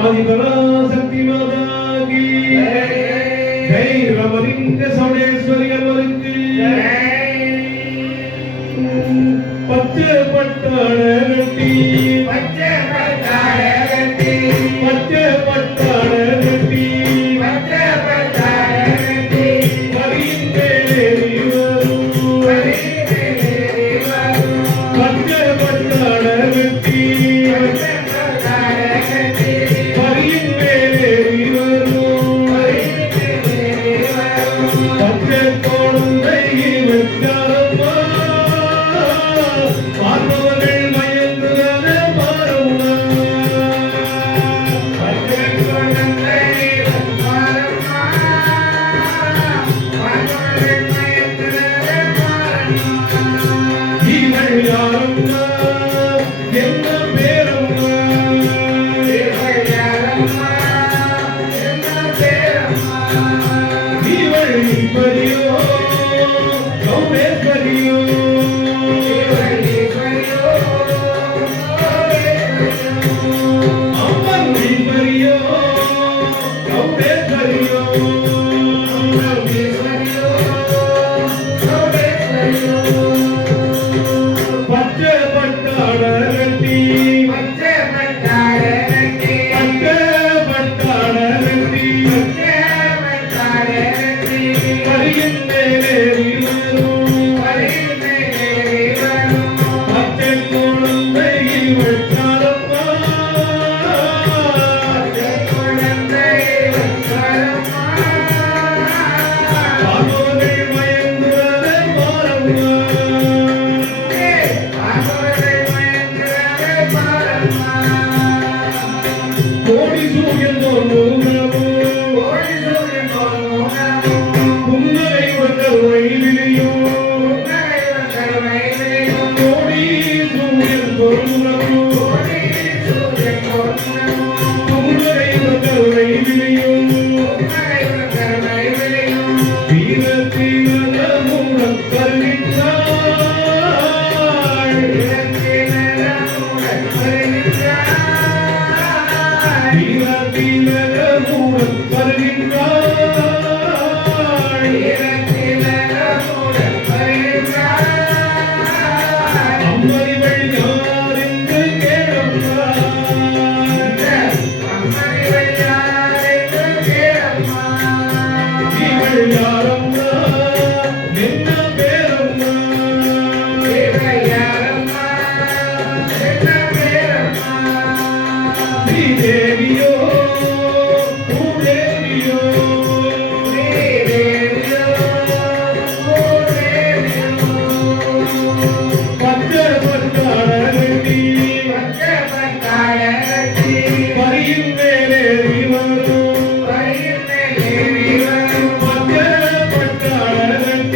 ஆதிபராசக்தி மாதாகி ஜெய். ரமலிங்க சமேஸ்வரி அமருக்கு பச்சை பட்டாள பச்சை என்று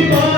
Everybody.